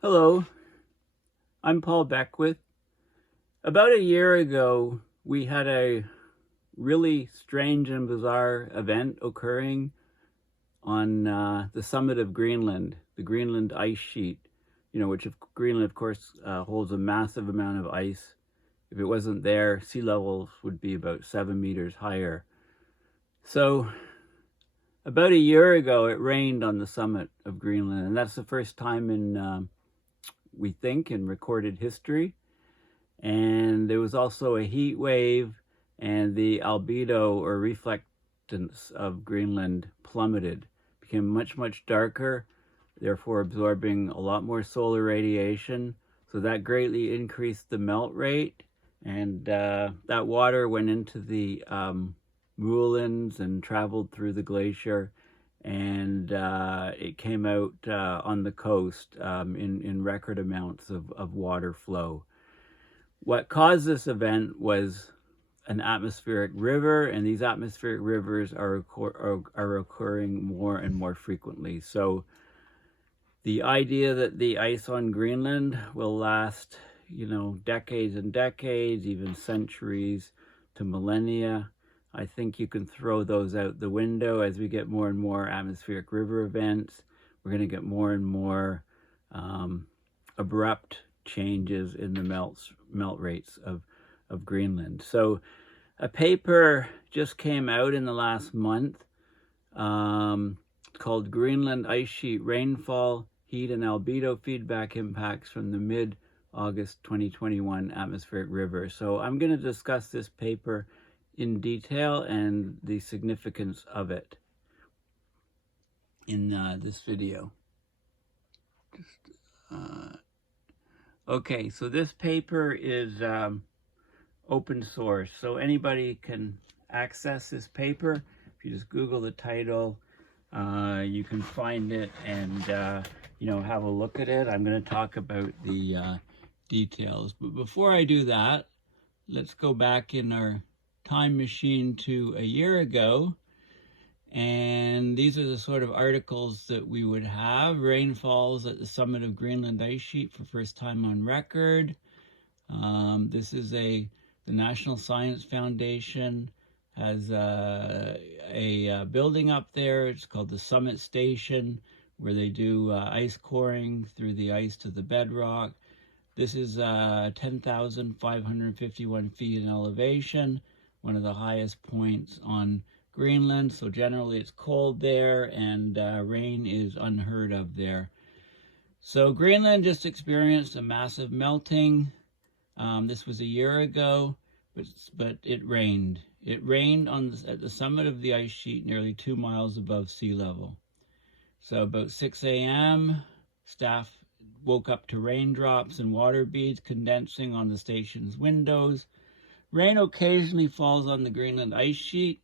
Hello, I'm Paul Beckwith. About a year ago, we had a really strange and bizarre event occurring on the summit of Greenland, the Greenland ice sheet, which Greenland, of course, holds a massive amount of ice. If it wasn't there, sea levels would be about 7 meters higher. So about a year ago, it rained on the summit of Greenland, and that's the first time in we think, in recorded history. And there was also a heat wave, and the albedo, or reflectance, of Greenland plummeted, became much, much darker, therefore absorbing a lot more solar radiation. So that greatly increased the melt rate, and that water went into the moulins and traveled through the glacier, and it came out on the coast in record amounts of water flow. What caused this event was an atmospheric river, and these atmospheric rivers are occurring more and more frequently. So the idea that the ice on Greenland will last, decades and decades, even centuries to millennia, I think you can throw those out the window. As we get more and more atmospheric river events, we're going to get more and more abrupt changes in the melt rates of Greenland. So a paper just came out in the last month called Greenland Ice Sheet Rainfall, Heat and Albedo Feedback Impacts from the Mid-August 2021 Atmospheric River. So I'm going to discuss this paper in detail and the significance of it in this video. Okay, so this paper is open source, so anybody can access this paper. If you just Google the title, you can find it and have a look at it. I'm going to talk about the details, but before I do that, let's go back in our time machine to a year ago, and these are the sort of articles that we would have. Rainfalls at the summit of Greenland ice sheet for first time on record. This is the National Science Foundation has a building up there. It's called the Summit Station, where they do ice coring through the ice to the bedrock. This is 10,551 feet in elevation, one of the highest points on Greenland. So generally it's cold there, and rain is unheard of there. So Greenland just experienced a massive melting. This was a year ago, but it rained. It rained at the summit of the ice sheet, nearly 2 miles above sea level. So about 6 a.m., staff woke up to raindrops and water beads condensing on the station's windows. Rain occasionally falls on the Greenland ice sheet,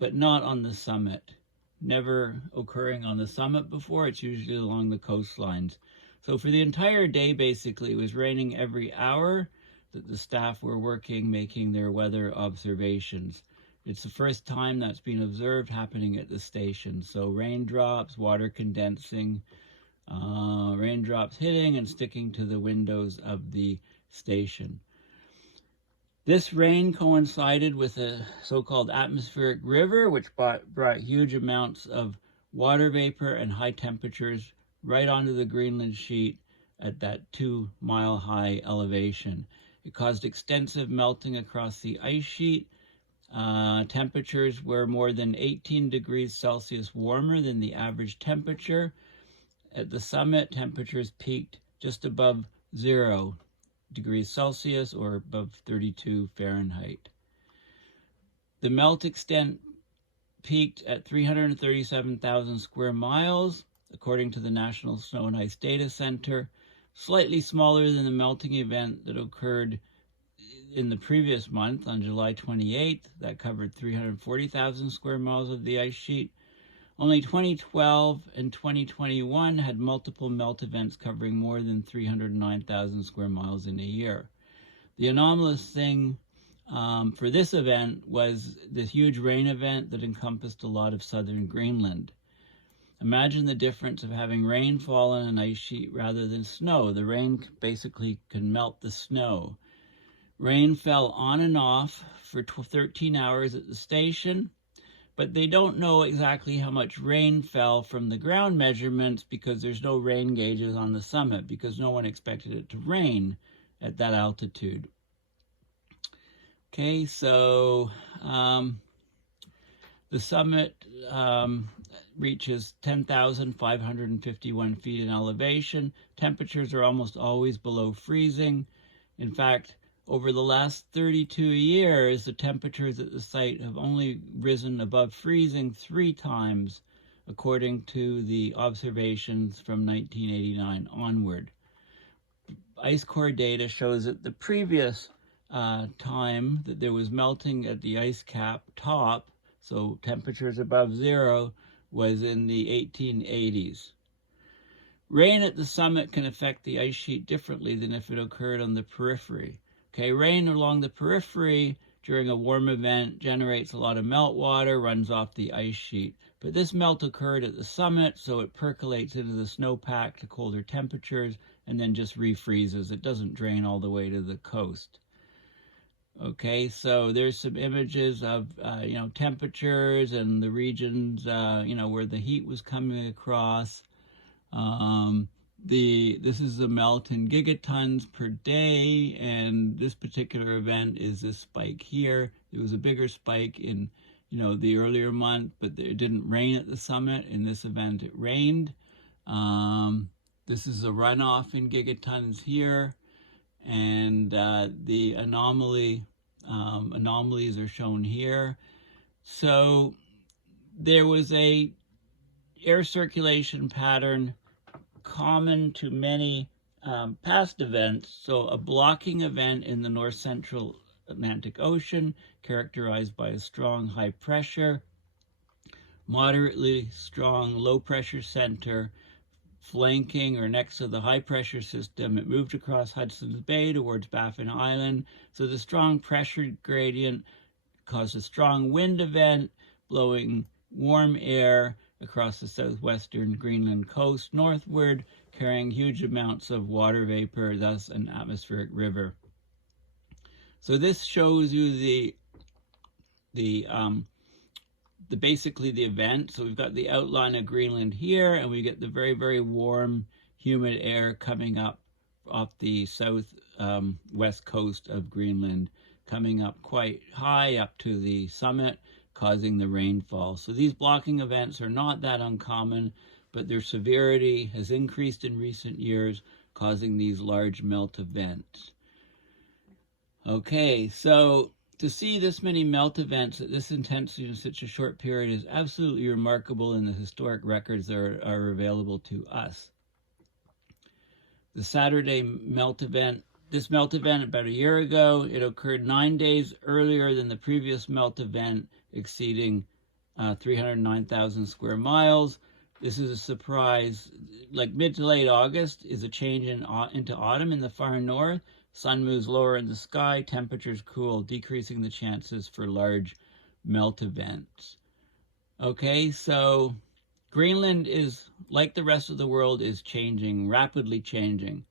but not on the summit. Never occurring on the summit before. It's usually along the coastlines. So for the entire day, basically, it was raining every hour that the staff were working, making their weather observations. It's the first time that's been observed happening at the station. So raindrops, water condensing, raindrops hitting and sticking to the windows of the station. This rain coincided with a so-called atmospheric river, which brought huge amounts of water vapor and high temperatures right onto the Greenland sheet at that 2-mile-high elevation. It caused extensive melting across the ice sheet. Temperatures were more than 18 degrees Celsius warmer than the average temperature. At the summit, temperatures peaked just above 0 degrees Celsius, or above 32 Fahrenheit. The melt extent peaked at 337,000 square miles, according to the National Snow and Ice Data Center, slightly smaller than the melting event that occurred in the previous month on July 28th. That covered 340,000 square miles of the ice sheet. Only 2012 and 2021 had multiple melt events covering more than 309,000 square miles in a year. The anomalous thing for this event was this huge rain event that encompassed a lot of southern Greenland. Imagine the difference of having rain fall on an ice sheet rather than snow. The rain basically can melt the snow. Rain fell on and off for 13 hours at the station, but they don't know exactly how much rain fell from the ground measurements because there's no rain gauges on the summit because no one expected it to rain at that altitude. Okay, so the summit reaches 10,551 feet in elevation. Temperatures are almost always below freezing. In fact, over the last 32 years, the temperatures at the site have only risen above freezing 3 times, according to the observations from 1989 onward. Ice core data shows that the previous time that there was melting at the ice cap top, so temperatures above zero, was in the 1880s. Rain at the summit can affect the ice sheet differently than if it occurred on the periphery. Okay, rain along the periphery during a warm event generates a lot of meltwater, runs off the ice sheet. But this melt occurred at the summit, so it percolates into the snowpack to colder temperatures and then just refreezes. It doesn't drain all the way to the coast. Okay, so there's some images of, temperatures and the regions, where the heat was coming across. This is the melt in gigatons per day, and this particular event is this spike here. It was a bigger spike in, the earlier month, but it didn't rain at the summit. In this event, it rained. This is a runoff in gigatons here, and the anomalies are shown here. So there was a air circulation pattern common to many past events. So a blocking event in the north central Atlantic Ocean, characterized by a strong high pressure, moderately strong low pressure center, flanking or next to the high pressure system. It moved across Hudson's Bay towards Baffin Island. So the strong pressure gradient caused a strong wind event, blowing warm air across the southwestern Greenland coast northward, carrying huge amounts of water vapor, thus an atmospheric river. So this shows you basically the event. So we've got the outline of Greenland here, and we get the very, very warm, humid air coming up off the west coast of Greenland, coming up quite high up to the summit, causing the rainfall. So these blocking events are not that uncommon, but their severity has increased in recent years, causing these large melt events. Okay, so to see this many melt events at this intensity in such a short period is absolutely remarkable in the historic records that are available to us. The Saturday melt event, this melt event about a year ago, it occurred 9 days earlier than the previous melt event, exceeding 309,000 square miles. This is a surprise. Like mid to late August is a change into autumn in the far north. Sun moves lower in the sky, temperatures cool, decreasing the chances for large melt events. Okay, so Greenland is, like the rest of the world, is changing, rapidly changing.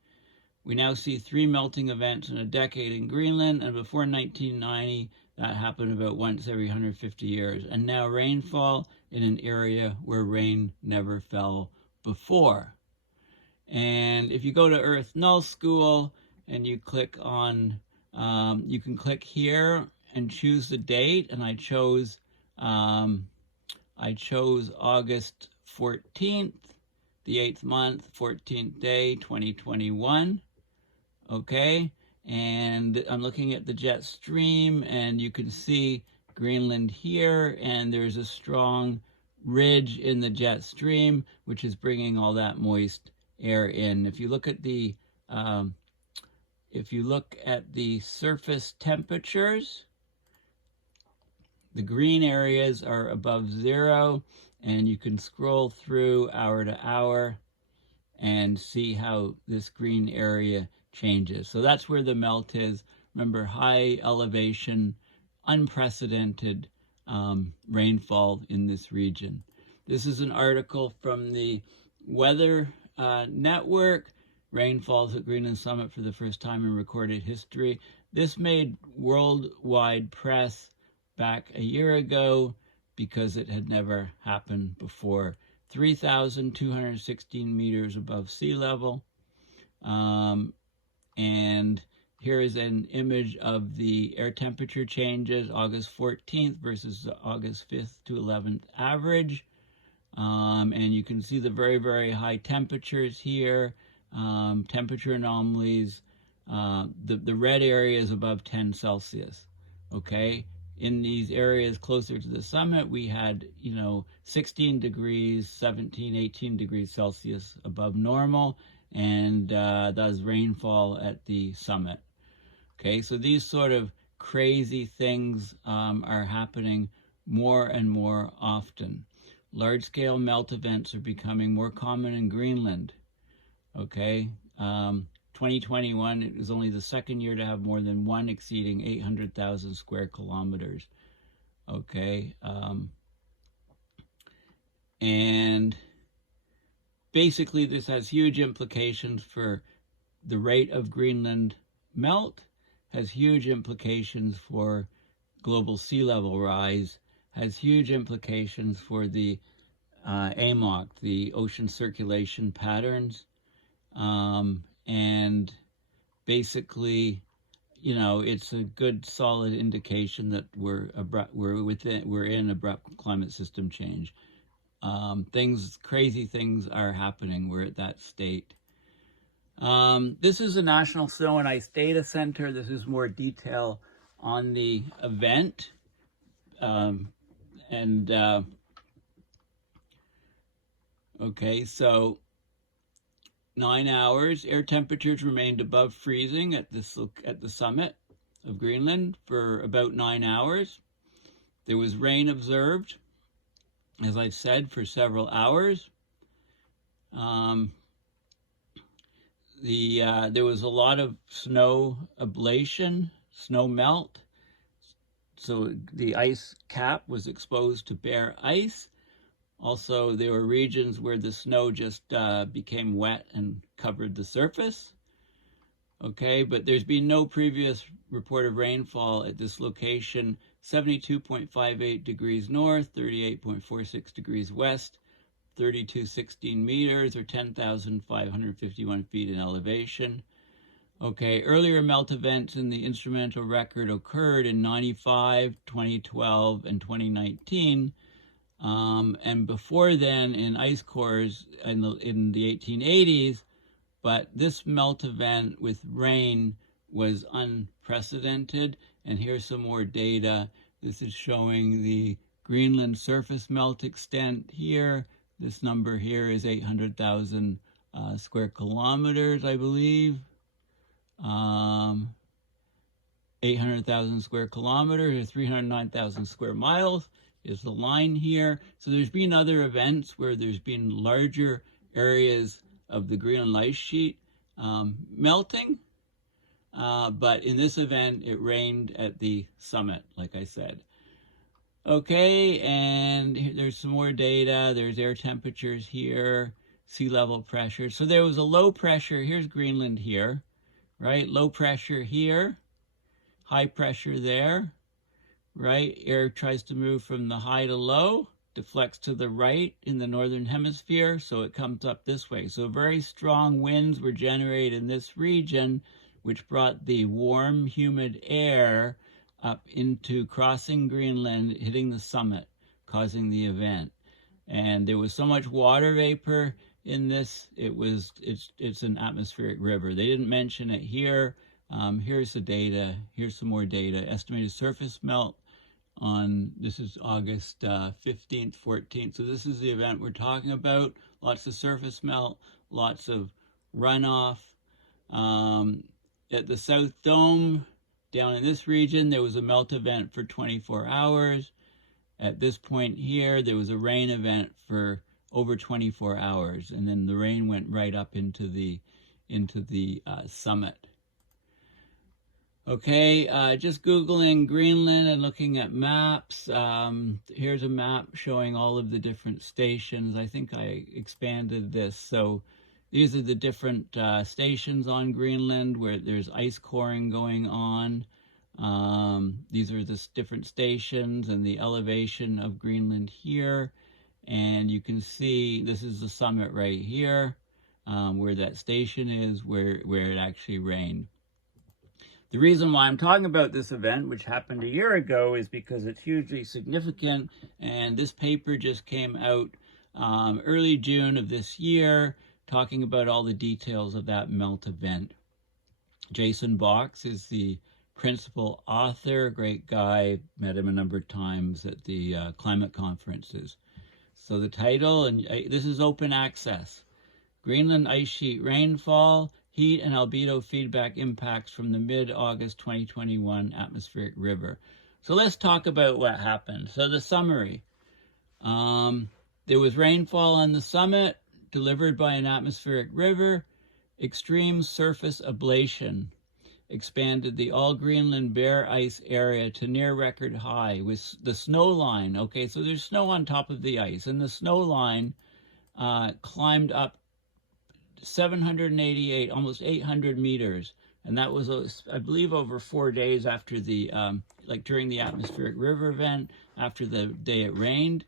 We now see 3 melting events in a decade in Greenland, and before 1990, that happened about once every 150 years. And now rainfall in an area where rain never fell before. And if you go to Earth Null School and you click on, you can click here and choose the date. And I chose August 14th, the 8th month, 14th day, 2021. Okay. And I'm looking at the jet stream, and you can see Greenland here, and there's a strong ridge in the jet stream, which is bringing all that moist air in. If you look at the surface temperatures, the green areas are above zero, and you can scroll through hour to hour and see how this green area changes. So that's where the melt is. Remember, high elevation, unprecedented rainfall in this region. This is an article from the Weather Network. Rainfalls at Greenland summit for the first time in recorded history. This made worldwide press back a year ago because it had never happened before. 3,216 meters above sea level. And here is an image of the air temperature changes, August 14th versus the August 5th to 11th average. And you can see the very, very high temperatures here, temperature anomalies. The red area is above 10 Celsius, okay? In these areas closer to the summit, we had, 16 degrees, 17, 18 degrees Celsius above normal, and thus rainfall at the summit. Okay, so these sort of crazy things are happening more and more often. Large-scale melt events are becoming more common in Greenland. Okay, 2021, it was only the second year to have more than one exceeding 800,000 square kilometers. Okay, and basically this has huge implications for the rate of Greenland melt, has huge implications for global sea level rise, has huge implications for the AMOC, the ocean circulation patterns, and basically, it's a good solid indication that we're in abrupt climate system change. Crazy things are happening. We're at that state. This is the National Snow and Ice Data Center. This is more detail on the event. Okay, so 9 hours, air temperatures remained above freezing at the summit of Greenland for about 9 hours. There was rain observed, as I've said, for several hours. There was a lot of snow ablation, snow melt. So the ice cap was exposed to bare ice. Also, there were regions where the snow just became wet and covered the surface. Okay, but there's been no previous report of rainfall at this location. 72.58 degrees north, 38.46 degrees west, 3216 meters or 10,551 feet in elevation. Okay, earlier melt events in the instrumental record occurred in 95, 2012, and 2019. And before then in ice cores in the 1880s, but this melt event with rain was unprecedented. And here's some more data. This is showing the Greenland surface melt extent here. This number here is 800,000 square kilometers, I believe. 800,000 square kilometers or 309,000 square miles is the line here. So there's been other events where there's been larger areas of the Greenland ice sheet melting. But in this event, it rained at the summit, like I said. Okay, and there's some more data. There's air temperatures here, sea level pressure. So there was a low pressure. Here's Greenland here, right? Low pressure here, high pressure there, right? Air tries to move from the high to low, deflects to the right in the northern hemisphere, so it comes up this way. So very strong winds were generated in this region, which brought the warm, humid air up into crossing Greenland, hitting the summit, causing the event. And there was so much water vapor in this, it's an atmospheric river. They didn't mention it here. Here's the data. Here's some more data. Estimated surface melt this is August 15th, 14th. So this is the event we're talking about. Lots of surface melt, lots of runoff. At the South Dome, down in this region, there was a melt event for 24 hours. At this point here, there was a rain event for over 24 hours, and then the rain went right up into the summit. Okay, just Googling Greenland and looking at maps. Here's a map showing all of the different stations. I think I expanded this. So these are the different stations on Greenland where there's ice coring going on. These are the different stations and the elevation of Greenland here. And you can see this is the summit right here, where that station is, where it actually rained. The reason why I'm talking about this event, which happened a year ago, is because it's hugely significant, and this paper just came out early June of this year, talking about all the details of that melt event. Jason Box is the principal author, great guy, met him a number of times at the climate conferences. So the title, and this is open access, Greenland Ice Sheet Rainfall, Heat and Albedo Feedback Impacts from the Mid-August 2021 Atmospheric River. So let's talk about what happened. So the summary. There was rainfall on the summit delivered by an atmospheric river. Extreme surface ablation expanded the all Greenland bare ice area to near record high with the snow line. Okay, so there's snow on top of the ice, and the snow line climbed up 788, almost 800 meters. And that was, I believe, over 4 days after the, like during the atmospheric river event, after the day it rained.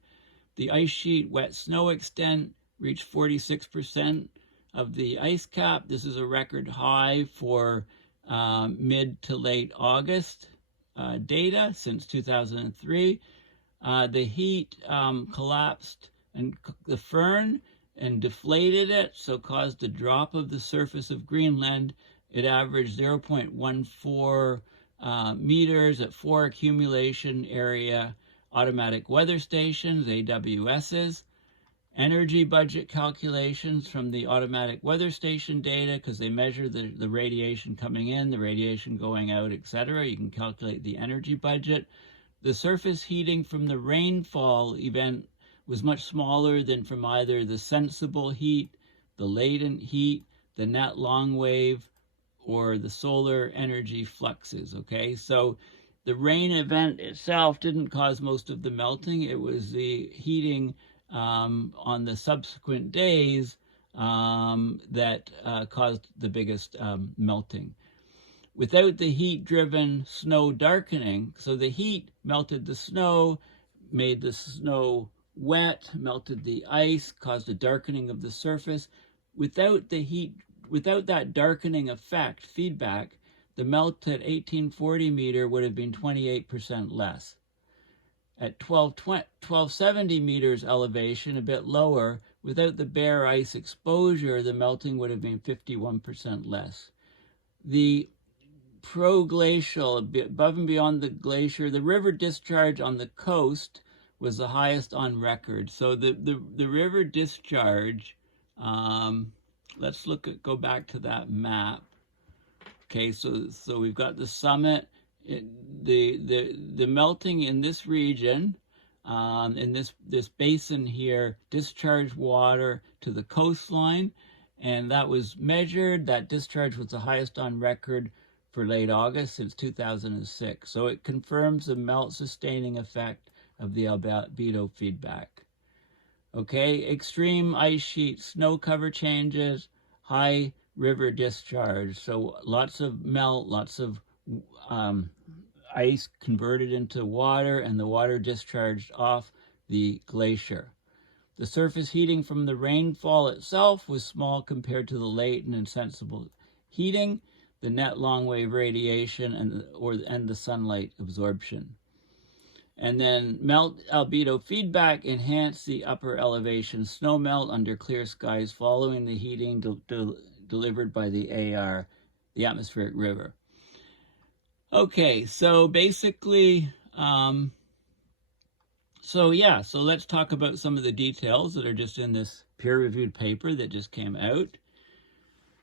The ice sheet wet snow extent reached 46% of the ice cap. This is a record high for mid to late August data since 2003. The heat collapsed and the firn and deflated it, so caused a drop of the surface of Greenland. It averaged 0.14 meters at 4 accumulation area automatic weather stations, AWSs. Energy budget calculations from the automatic weather station data, because they measure the radiation coming in, the radiation going out, etc. You can calculate the energy budget. The surface heating from the rainfall event was much smaller than from either the sensible heat, the latent heat, the net long wave, or the solar energy fluxes, okay? So the rain event itself didn't cause most of the melting. It was the heating on the subsequent days that caused the biggest melting. Without the heat-driven snow darkening, so the heat melted the snow, made the snow wet, melted the ice, caused a darkening of the surface. Without the heat, without that darkening effect, feedback, the melt at 1840 meter would have been 28% less. At 1270 meters elevation, a bit lower, without the bare ice exposure, the melting would have been 51% less. The proglacial, above and beyond the glacier, the river discharge on the coast was the highest on record. So the river discharge, let's go back to that map. Okay, so we've got the summit. The melting in this region, in this basin here, discharged water to the coastline, and that was measured. That discharge was the highest on record for late August since 2006. So it confirms the melt sustaining effect of the albedo feedback. Okay, extreme ice sheet snow cover changes, high river discharge. So lots of melt, lots of ice converted into water, and the water discharged off the glacier. The surface heating from the rainfall itself was small compared to the latent and sensible heating, the net long wave radiation, and the sunlight absorption. And then melt albedo feedback enhanced the upper elevation snow melt under clear skies following the heating delivered by the AR, the atmospheric river. Okay, so basically, so let's talk about some of the details that are just in this peer-reviewed paper that just came out.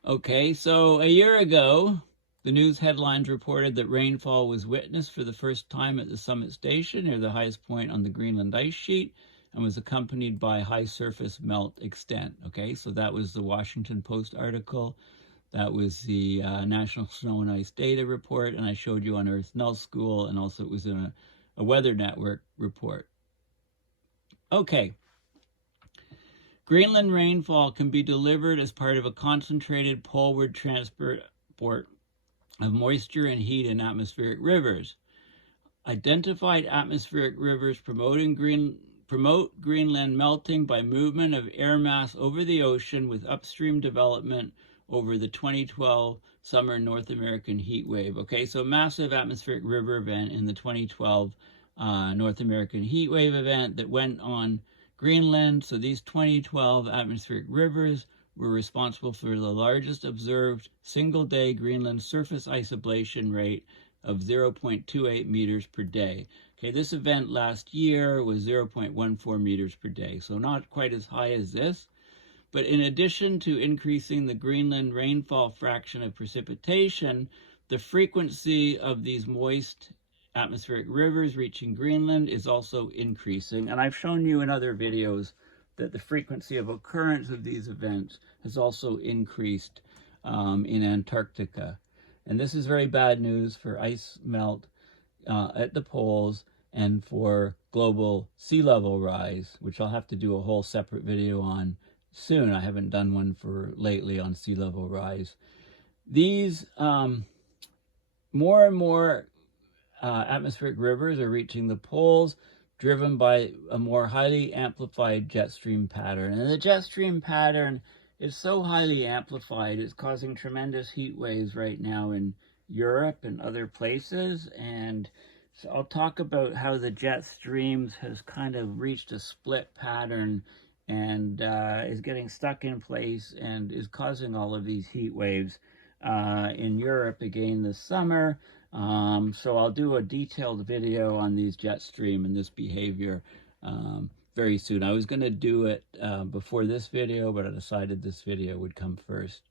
Okay, so a year ago, the news headlines reported that rainfall was witnessed for the first time at the summit station near the highest point on the Greenland ice sheet and was accompanied by high surface melt extent. Okay, so that was the Washington Post article. That was the National Snow and Ice Data Report, and I showed you on Earth Null School, and also it was in a Weather Network report. Okay. Greenland rainfall can be delivered as part of a concentrated poleward transport of moisture and heat in atmospheric rivers. Identified atmospheric rivers promote Greenland melting by movement of air mass over the ocean with upstream development over the 2012 summer North American heat wave. Okay, so massive atmospheric river event in the 2012 North American heat wave event that went on Greenland. So these 2012 atmospheric rivers were responsible for the largest observed single-day Greenland surface ice ablation rate of 0.28 meters per day. Okay, this event last year was 0.14 meters per day, so not quite as high as this. But in addition to increasing the Greenland rainfall fraction of precipitation, the frequency of these moist atmospheric rivers reaching Greenland is also increasing. And I've shown you in other videos that the frequency of occurrence of these events has also increased in Antarctica. And this is very bad news for ice melt at the poles and for global sea level rise, which I'll have to do a whole separate video on soon. I haven't done one for lately on sea level rise. These more and more atmospheric rivers are reaching the poles, driven by a more highly amplified jet stream pattern. And the jet stream pattern is so highly amplified, it's causing tremendous heat waves right now in Europe and other places. And so I'll talk about how the jet streams has kind of reached a split pattern and is getting stuck in place and is causing all of these heat waves in Europe again this summer. So I'll do a detailed video on these jet stream and this behavior very soon. I was going to do it before this video, but I decided this video would come first.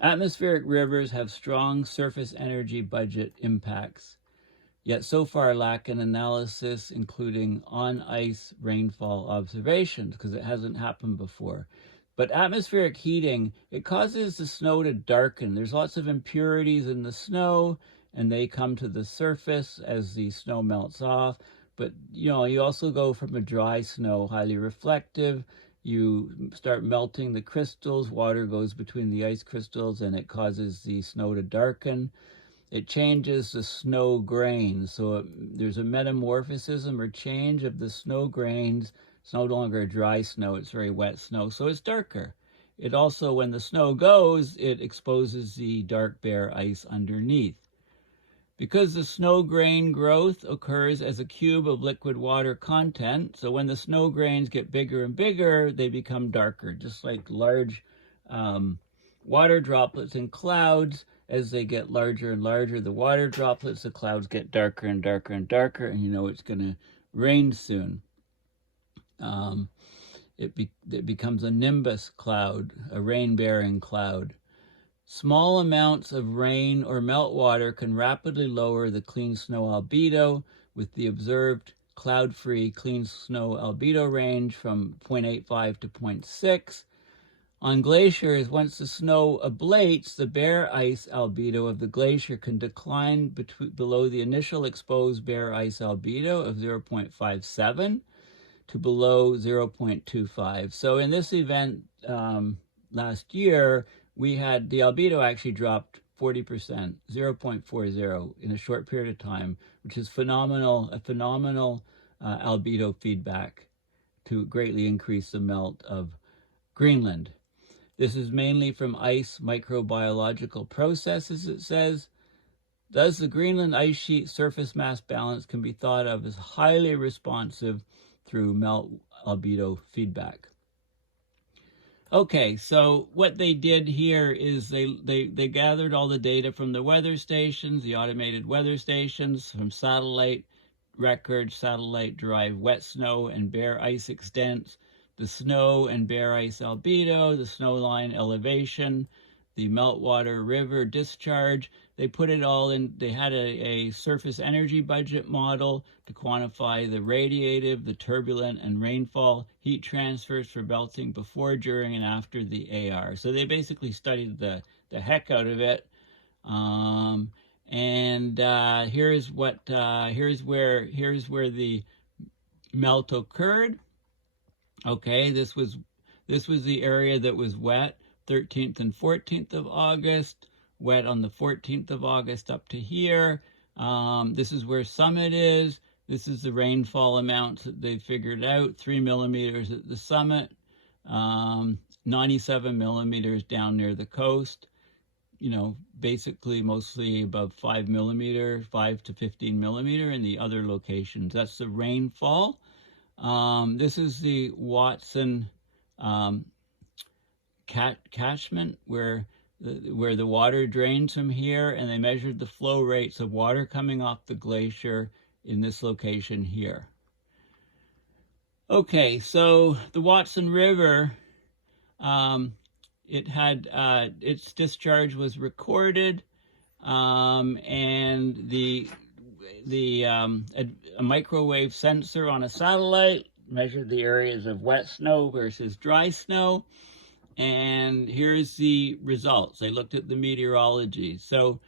Atmospheric rivers have strong surface energy budget impacts, yet so far lack an analysis including on-ice rainfall observations, because it hasn't happened before. But atmospheric heating, it causes the snow to darken. There's lots of impurities in the snow, and they come to the surface as the snow melts off. But, you know, you also go from a dry snow, highly reflective, you start melting the crystals, water goes between the ice crystals, and it causes the snow to darken. It changes the snow grains, so there's a metamorphism or change of the snow grains. It's no longer dry snow, it's very wet snow, so it's darker. It also, when the snow goes, it exposes the dark bare ice underneath. Because the snow grain growth occurs as a cube of liquid water content, so when the snow grains get bigger and bigger, they become darker, just like large water droplets in clouds. As they get larger and larger, the water droplets, the clouds get darker and darker and darker, and you know it's going to rain soon. It becomes a nimbus cloud, a rain-bearing cloud. Small amounts of rain or meltwater can rapidly lower the clean snow albedo, with the observed cloud-free clean snow albedo range from 0.85 to 0.6. On glaciers, once the snow ablates, the bare ice albedo of the glacier can decline below the initial exposed bare ice albedo of 0.57 to below 0.25. So in this event last year, we had the albedo actually dropped 40%, 0.40 in a short period of time, which is phenomenal, a phenomenal albedo feedback to greatly increase the melt of Greenland. This is mainly from ice microbiological processes, it says. Thus, the Greenland ice sheet surface mass balance can be thought of as highly responsive through melt albedo feedback. Okay, so what they did here is they gathered all the data from the weather stations, the automated weather stations, from satellite records, satellite-derived wet snow and bare ice extents, the snow and bare ice albedo, the snow line elevation, the meltwater river discharge. They put it all in, they had a surface energy budget model to quantify the radiative, the turbulent, and rainfall heat transfers for melting before, during, and after the AR. So they basically studied the the heck out of it. Here's where the melt occurred. Okay, this was the area that was wet, 13th and 14th of August, wet on the 14th of August up to here. This is where summit is. This is the rainfall amounts that they figured out, 3 millimeters at the summit, 97 millimeters down near the coast, you know, basically mostly above 5 millimeter, 5 to 15 millimeter in the other locations. That's the rainfall. This is the Watson catchment where the water drains from here, and they measured the flow rates of water coming off the glacier in this location here. Okay, so the Watson River, it had its discharge was recorded, and a microwave sensor on a satellite measured the areas of wet snow versus dry snow. And here's the results. They looked at the meteorology. So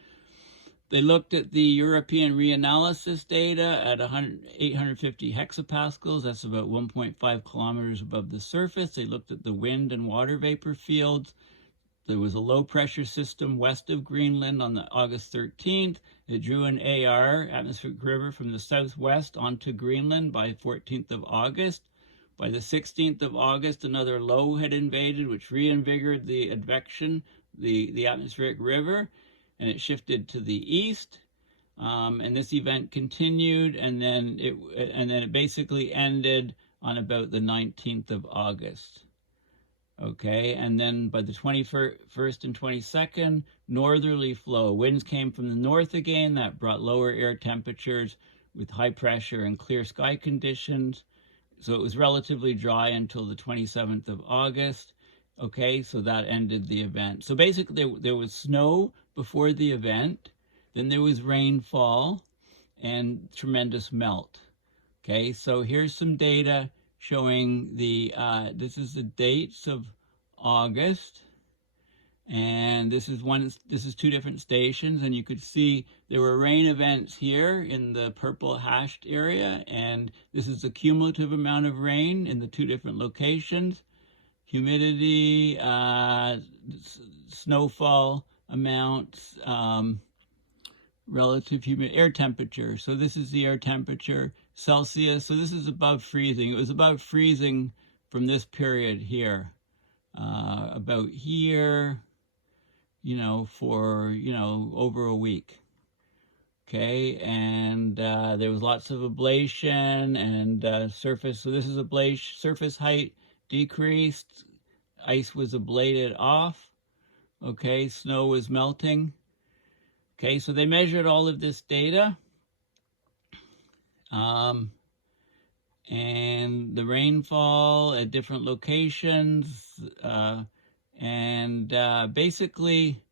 they looked at the European reanalysis data at 850 hexapascals. That's about 1.5 kilometers above the surface. They looked at the wind and water vapor fields. There was a low pressure system west of Greenland on August 13th. It drew an AR, atmospheric river, from the southwest onto Greenland by 14th of August. By the 16th of August, another low had invaded, which reinvigorated the advection, the atmospheric river, and it shifted to the east. And this event continued, and then it basically ended on about the 19th of August. Okay, and then by the 21st and 22nd, northerly flow. Winds came from the north again. That brought lower air temperatures with high pressure and clear sky conditions. So it was relatively dry until the 27th of August. Okay, so that ended the event. So basically there was snow before the event, then there was rainfall and tremendous melt. Okay, so here's some data showing this is the dates of August, and this is two different stations, and you could see there were rain events here in the purple hashed area, and this is the cumulative amount of rain in the two different locations. Humidity, snowfall amounts, relative air temperature. So this is the air temperature, Celsius. So this is above freezing. It was above freezing from this period here, about here, for, over a week. Okay, and there was lots of ablation and surface. So this is ablation, surface height decreased, ice was ablated off. Okay, snow was melting. Okay, so they measured all of this data. And the rainfall at different locations. Basically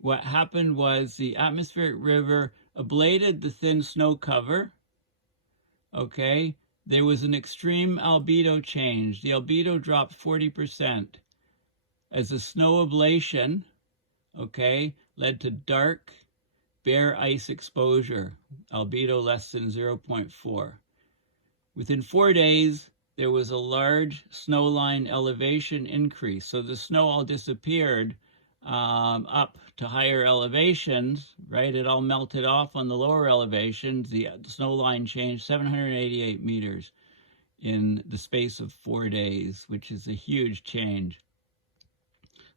what happened was the atmospheric river ablated the thin snow cover. Okay, there was an extreme albedo change. The albedo dropped 40% as the snow ablation, okay, led to dark, bare ice exposure, albedo less than 0.4. Within 4 days, there was a large snow line elevation increase. So the snow all disappeared up to higher elevations, right? It all melted off on the lower elevations. The snow line changed 788 meters in the space of 4 days, which is a huge change.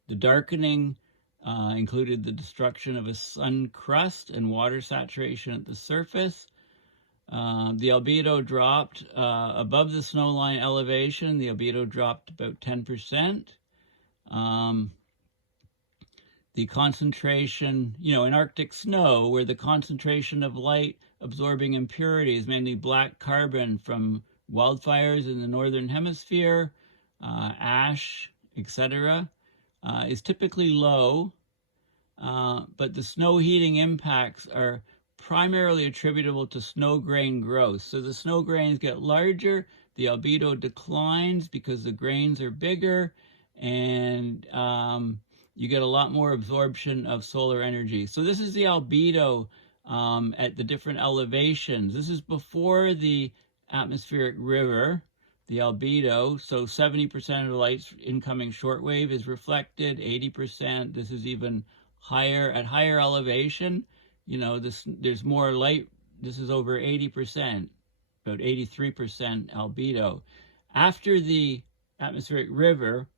The darkening included the destruction of a sun crust and water saturation at the surface. The albedo dropped above the snowline elevation. The albedo dropped about 10%. The concentration, in Arctic snow, where the concentration of light absorbing impurities, mainly black carbon from wildfires in the northern hemisphere, ash, etc., is typically low, but the snow heating impacts are primarily attributable to snow grain growth. So the snow grains get larger, the albedo declines because the grains are bigger, and you get a lot more absorption of solar energy. So this is the albedo at the different elevations. This is before the atmospheric river, the albedo. So 70% of the light's incoming shortwave is reflected, 80%. This is even higher at higher elevation. You know, there's more light. This is over 80%, about 83% albedo. After the atmospheric river,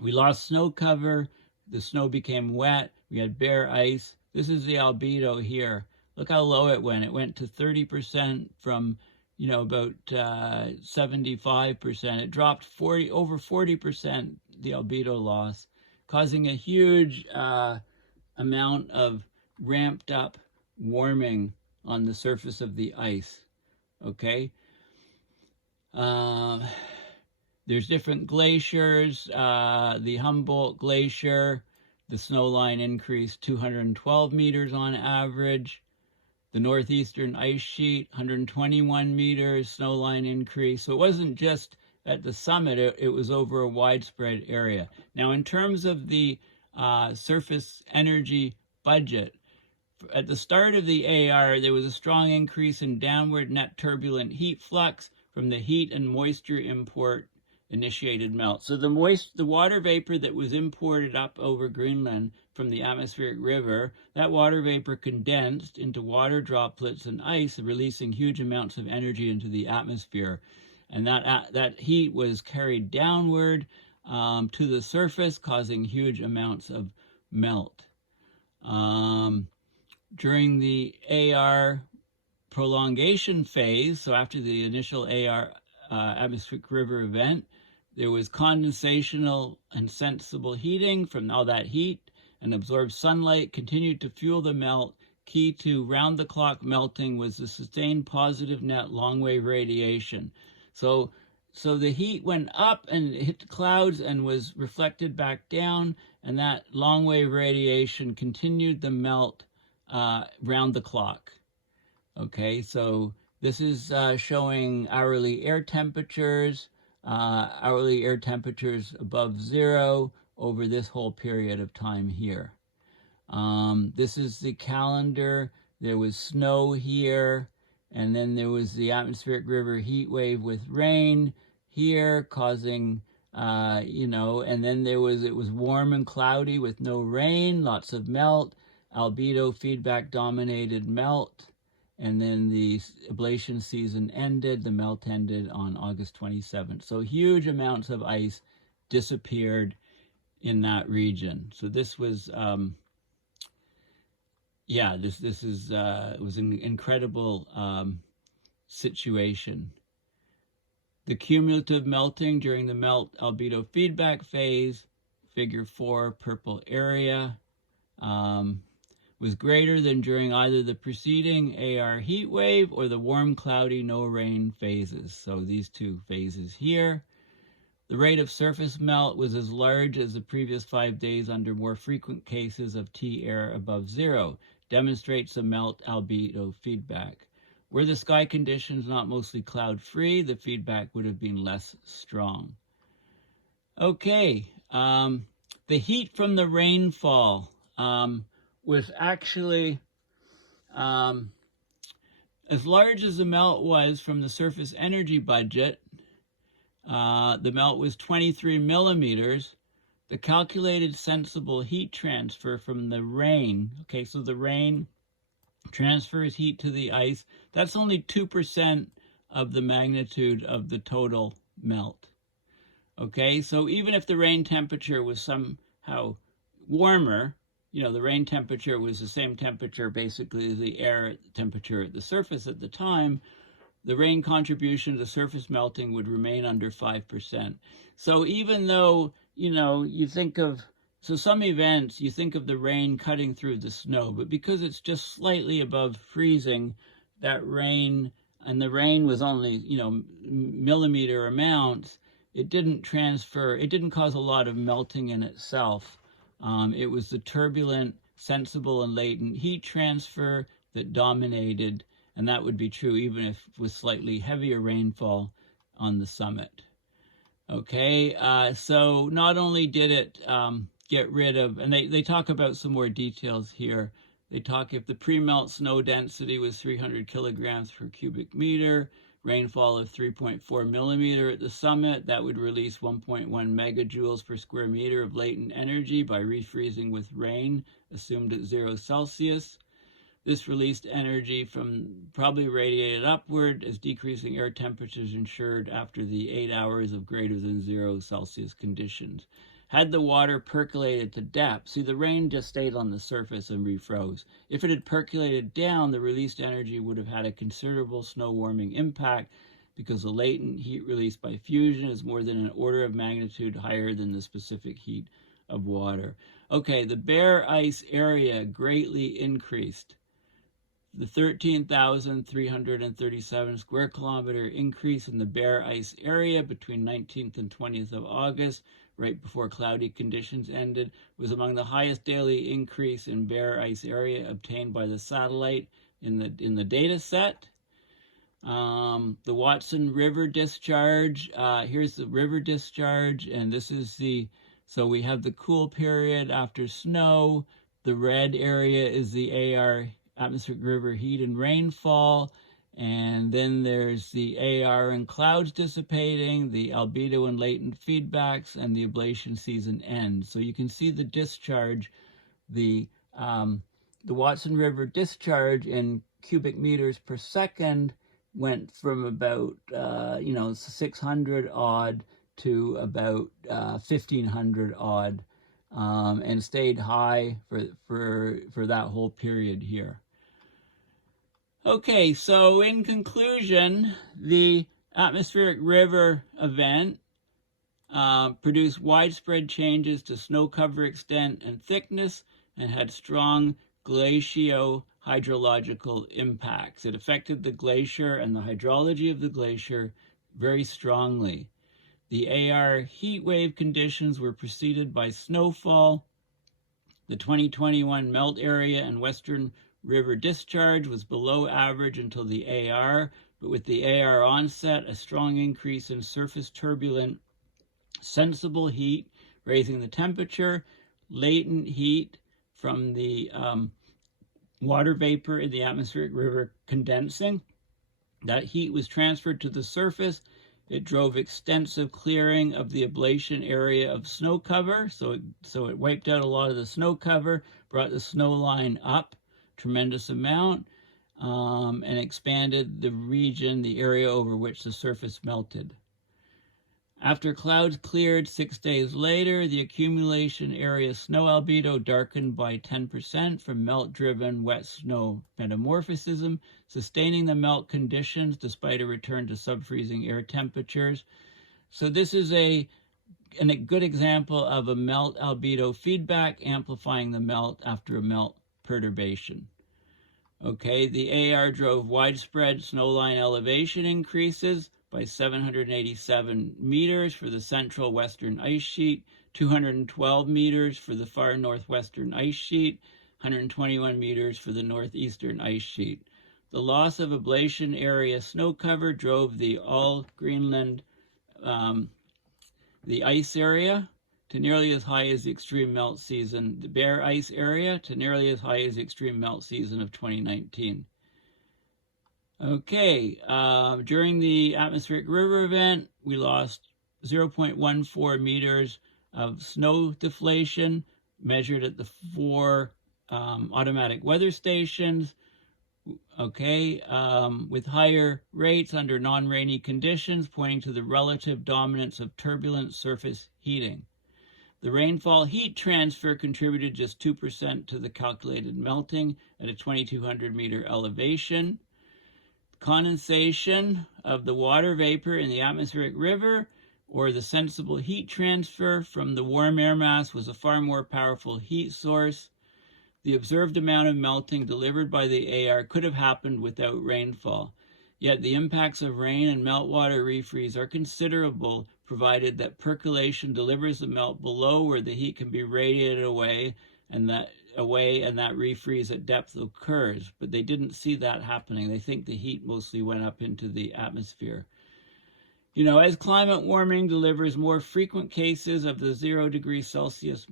we lost snow cover. The snow became wet. We had bare ice. This is the albedo here. Look how low it went. It went to 30% from, you know, about 75%. It dropped over 40%, the albedo loss, causing a huge amount of ramped up warming on the surface of the ice. Okay. There's different glaciers. The Humboldt Glacier, the snow line increased 212 meters on average. The northeastern ice sheet, 121 meters, snow line increase. So it wasn't just at the summit, it was over a widespread area. Now, in terms of the surface energy budget, at the start of the AR, there was a strong increase in downward net turbulent heat flux from the heat and moisture import initiated melt. So the water vapor that was imported up over Greenland from the atmospheric river, that water vapor condensed into water droplets and ice, releasing huge amounts of energy into the atmosphere. And that heat was carried downward to the surface, causing huge amounts of melt. During the AR prolongation phase, so after the initial AR atmospheric river event, there was condensational and sensible heating from all that heat, and absorbed sunlight continued to fuel the melt. Key to round-the-clock melting was the sustained positive net long-wave radiation. So the heat went up and hit the clouds and was reflected back down, and that long-wave radiation continued the melt round the clock. Okay, so this is showing hourly air temperatures above zero over this whole period of time here. This is the calendar. There was snow here, and then there was the atmospheric river heat wave with rain here causing, and then it was warm and cloudy with no rain, lots of melt. Albedo feedback dominated melt. And then the ablation season ended. The melt ended on August 27th. So huge amounts of ice disappeared in that region. So this was, it was an incredible situation. The cumulative melting during the melt albedo feedback phase, figure 4, purple area, was greater than during either the preceding AR heat wave or the warm, cloudy, no rain phases. So these two phases here. The rate of surface melt was as large as the previous 5 days under more frequent cases of T-air above zero, demonstrates the melt albedo feedback. Were the sky conditions not mostly cloud-free, the feedback would have been less strong. Okay, the heat from the rainfall was actually, as large as the melt was from the surface energy budget, the melt was 23 millimeters. The calculated sensible heat transfer from the rain, okay, so the rain transfers heat to the ice, that's only 2% of the magnitude of the total melt. Okay, so even if the rain temperature was somehow warmer, the rain temperature was the same temperature basically as the air temperature at the surface at the time, the rain contribution to surface melting would remain under 5%. So even though, you think of, some events, you think of the rain cutting through the snow, but because it's just slightly above freezing, that rain, and the rain was only, millimeter amounts, it didn't cause a lot of melting in itself. It was the turbulent, sensible, and latent heat transfer that dominated, and that would be true even if with slightly heavier rainfall on the summit. Okay, so not only did it get rid of, and they talk about some more details here. They talk if the pre-melt snow density was 300 kilograms per cubic meter, rainfall of 3.4 millimeter at the summit, that would release 1.1 megajoules per square meter of latent energy by refreezing with rain, assumed at 0 Celsius. This released energy from probably radiated upward as decreasing air temperatures ensured after the 8 hours of greater than 0 Celsius conditions. Had the water percolated to depth, see, the rain just stayed on the surface and refroze. If it had percolated down, the released energy would have had a considerable snow warming impact because the latent heat released by fusion is more than an order of magnitude higher than the specific heat of water. Okay, the bare ice area greatly increased. The 13,337 square kilometer increase in the bare ice area between 19th and 20th of August, right before cloudy conditions ended, was among the highest daily increase in bare ice area obtained by the satellite in the data set. The Watson River discharge, here's the river discharge, and this is so we have the cool period after snow. The red area is the AR, atmospheric river heat and rainfall, and then there's the AR and clouds dissipating, the albedo and latent feedbacks, and the ablation season ends. So you can see the discharge, the Watson River discharge in cubic meters per second went from about 600 odd to about 1500 odd, and stayed high for that whole period here. Okay, so in conclusion, the atmospheric river event produced widespread changes to snow cover extent and thickness and had strong glaciological impacts. It affected the glacier and the hydrology of the glacier very strongly. The AR heat wave conditions were preceded by snowfall. The 2021 melt area and western river discharge was below average until the AR, but with the AR onset, a strong increase in surface turbulent sensible heat, raising the temperature, latent heat from the water vapor in the atmospheric river condensing. That heat was transferred to the surface. It drove extensive clearing of the ablation area of snow cover, so it wiped out a lot of the snow cover, brought the snow line up tremendous amount, and expanded the region, the area over which the surface melted. After clouds cleared 6 days later, the accumulation area snow albedo darkened by 10% from melt-driven wet snow metamorphism, sustaining the melt conditions despite a return to sub-freezing air temperatures. So this is a good example of a melt albedo feedback amplifying the melt after a melt perturbation. Okay, the AR drove widespread snowline elevation increases by 787 meters for the central western ice sheet, 212 meters for the far northwestern ice sheet, 121 meters for the northeastern ice sheet. The loss of ablation area snow cover drove the all Greenland, the ice area, to nearly as high as the extreme melt season, the bare ice area to nearly as high as the extreme melt season of 2019. Okay, during the atmospheric river event, we lost 0.14 meters of snow deflation measured at the 4 automatic weather stations. Okay, with higher rates under non-rainy conditions, pointing to the relative dominance of turbulent surface heating. The rainfall heat transfer contributed just 2% to the calculated melting at a 2,200 meter elevation. Condensation of the water vapor in the atmospheric river, or the sensible heat transfer from the warm air mass, was a far more powerful heat source. The observed amount of melting delivered by the AR could have happened without rainfall. Yet the impacts of rain and meltwater refreeze are considerable, provided that percolation delivers the melt below where the heat can be radiated away, and that refreeze at depth occurs. But they didn't see that happening. They think the heat mostly went up into the atmosphere. You know, as climate warming delivers more frequent cases of the 0 degree Celsius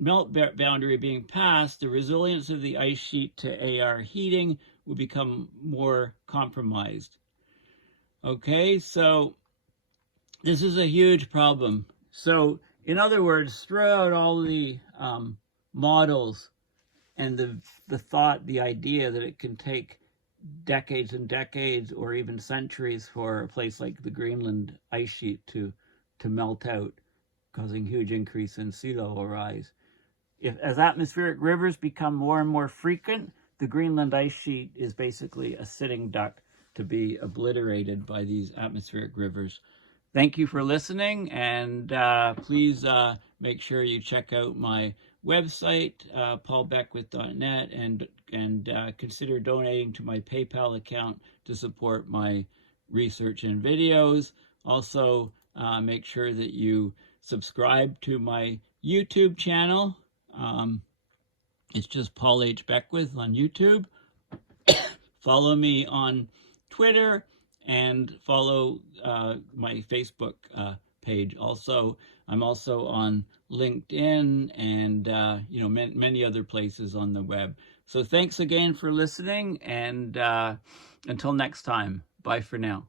melt boundary being passed, the resilience of the ice sheet to AR heating will become more compromised. Okay, so this is a huge problem. So in other words, throughout all the models and the thought, the idea that it can take decades and decades or even centuries for a place like the Greenland ice sheet to melt out, causing huge increase in sea level rise. As atmospheric rivers become more and more frequent, the Greenland ice sheet is basically a sitting duck to be obliterated by these atmospheric rivers. Thank you for listening, and please make sure you check out my website, paulbeckwith.net, and consider donating to my PayPal account to support my research and videos. Also, make sure that you subscribe to my YouTube channel. It's just Paul H. Beckwith on YouTube. Follow me on Twitter and follow my Facebook page. Also, I'm also on LinkedIn and many other places on the web. So thanks again for listening, and until next time, bye for now.